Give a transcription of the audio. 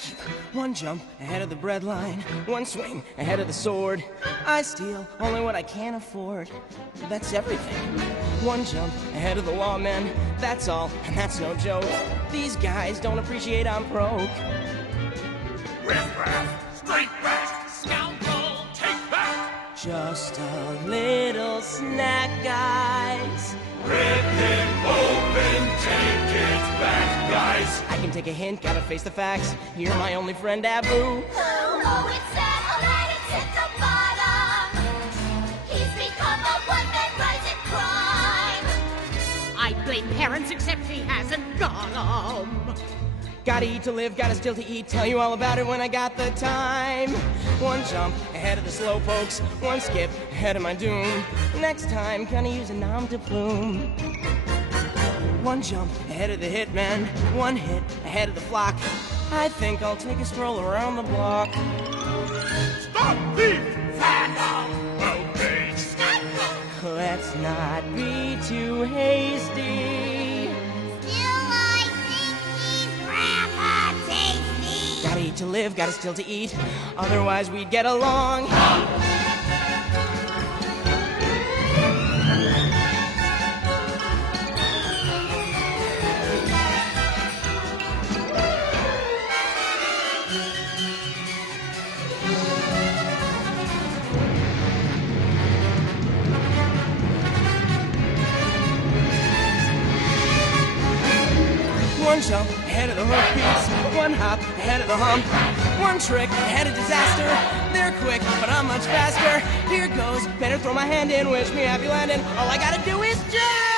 keep one jump ahead of the breadline, one swing ahead of the sword. I steal only what I can't afford. That's everything. One jump ahead of the lawmen, that's all, and that's no joke. These guys don't appreciate I'm broke. Riff-raff, straight back, scoundrel, take back. Just a little snack, guys. Rip him open, take it back, guys. I can take a hint, gotta face the facts. You're my only friend, Abu. Oh, it's sad, alright, it's hit the bottom. He's become a one-man rising crime. I blame parents, except he hasn't got 'em. Gotta eat to live, gotta still to eat. Tell you all about it when I got the time. One jump ahead of the slow pokes, one skip ahead of my doom. Next time, gonna use a nom de plume. One jump ahead of the hitman, one hit ahead of the flock. I think I'll take a stroll around the block. Stop thief! Vandal! Outrage! Scandal! Let's not be too hasty. Still, I think he's Grandpa Tasty. Gotta eat to live, gotta still to eat. Otherwise we'd get along. One jump ahead of the hoofbeats, one hop ahead of the hump, one trick ahead of disaster. They're quick, but I'm much faster. Here goes, better throw my hand in, wish me happy landing. All I gotta do is jump!